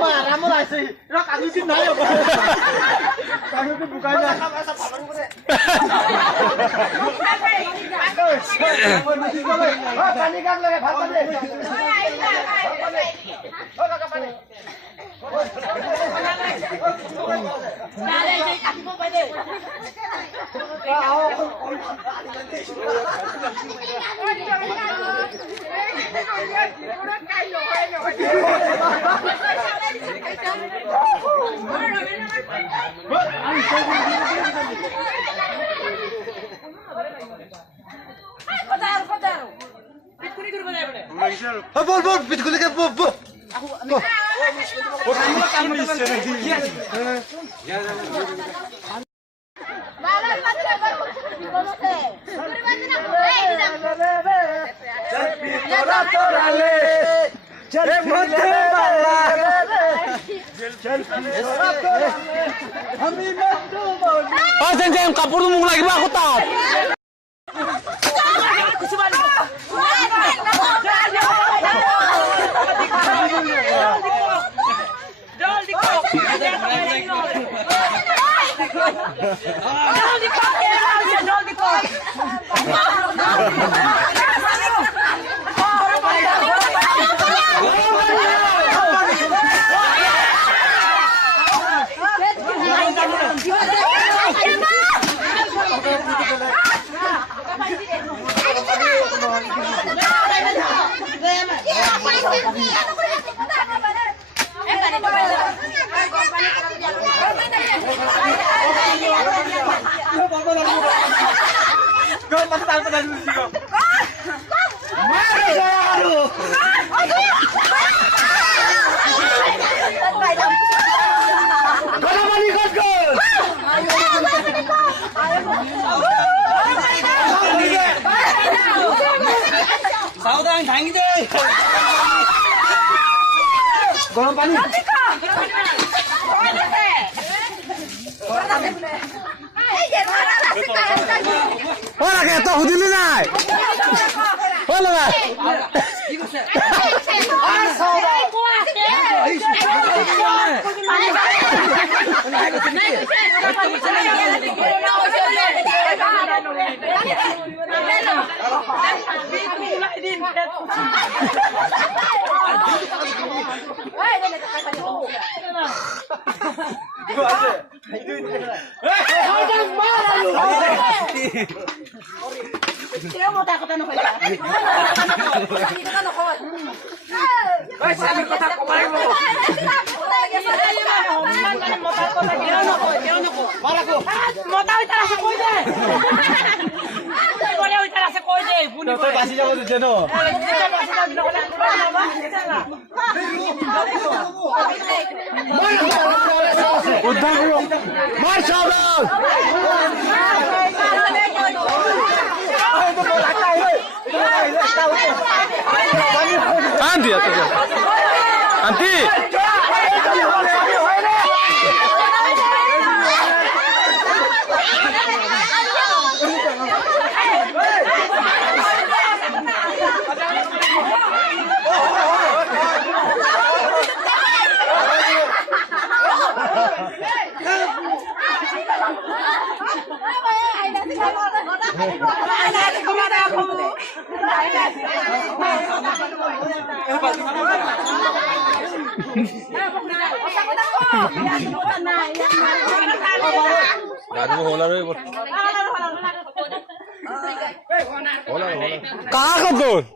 Marah mulai sih. Rak aku sih naik. Kamu tuh bukannya. Panik kan lagi भात पानी. Oh kakak panik. Bol, bitkulik bol. Aku jangan kapur ngomong lagi aku tak. सावधान ढंग दे गरम पानी ওরা কে তো হুদিলি নাই ও লাগা কি করছে আর Sawda Anti atau anti Kagak tuh.